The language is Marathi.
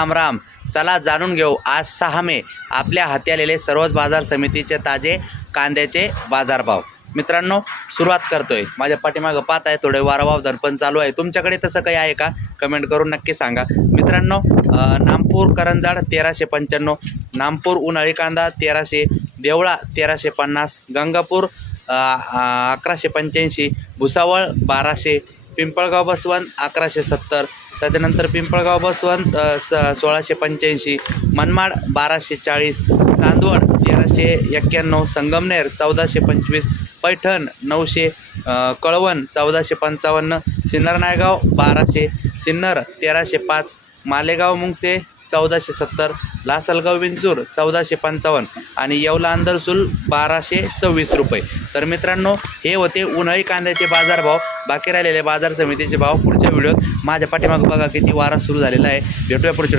राम राम. चला जाणून घेऊ आज 6 मे आपल्या हाती आलेले सर्वच बाजार समितीचे ताजे कांद्याचे बाजारभाव. मित्रांनो सुरुवात करतोय. माझ्या पाठीमागं पाहत आहे थोडे वारंवार दर्पण चालू आहे. तुमच्याकडे तसं काही आहे का कमेंट करून नक्की सांगा. मित्रांनो नामपूर करंजाड 1395, नामपूर उन्हाळी कांदा 1300, देवळा 1350, गंगापूर 1185, भुसावळ 1200, पिंपळगाव बसवंत 1170, त्याच्यानंतर पिंपळगाव बसवंत 1685, मनमाड 1240, चांदवड 1391, संगमनेर 1425, पैठण 900, कळवण 1455, सिन्नर नायगाव 1200, सिन्नर 1305, मालेगाव मुंगसे 1470, लासलगाव विंचूर 1455 आणि येवला अंदरसूल 1226 रुपये. तर मित्रांनो हे होते उन्हाळी कांद्याचे बाजारभाव. बाकी राहिलेले बाजार समितीचे भाव पुढच्या व्हिडिओत. माझ्या पाठीमागं बघा किती वारा सुरू झालेला आहे. भेटूया पुढच्या व्हिडिओत.